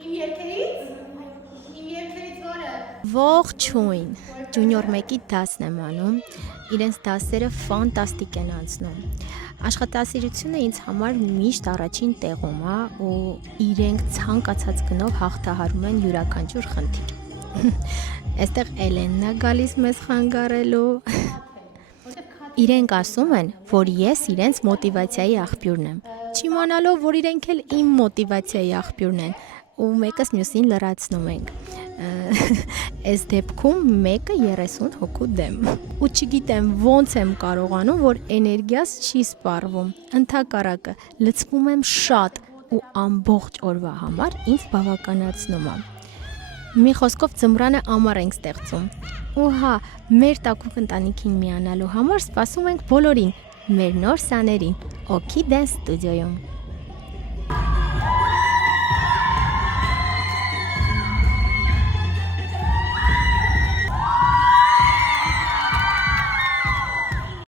Իմ երկերից որը։ Ողջույն, Junior 1-ի դասն եմ անում, իրենց դասերը ֆանտաստիկ են անցնում, աշխատասիրությունը ինձ համար միշտ առաջին տեղում է ու իրենք ցանկացած գնով հաղթահարում են յուրաքանչյուր խնդիր, այստեղ Էլենն է գալիս մեզ խանգարելու, իրենք ասում են, որ ես իրենց մոտիվացիայի աղբյուրն եմ, չիմանալով, որ իրենք էլ իմ մոտիվացիայի աղբյուրն են ու մեկս մյուսին լրացնում ենք, այս դեպքում մեկը 30 հոգու դեմ ու չգիտեմ ոնց եմ կարողանում, որ էներգիաս չի սպառվում, ընդհակառակը լցվում եմ շատ ու ամբողջ օրվա համար ինձ բավականացնում է, մի խոսքով ձմռանը ամառ ենք ստեղծում ու հա, մեր տաքուկ ընտանիքին միանալու համար սպասում ենք բոլորին, մեր նոր սաներին, Oki Dance Studio-ում։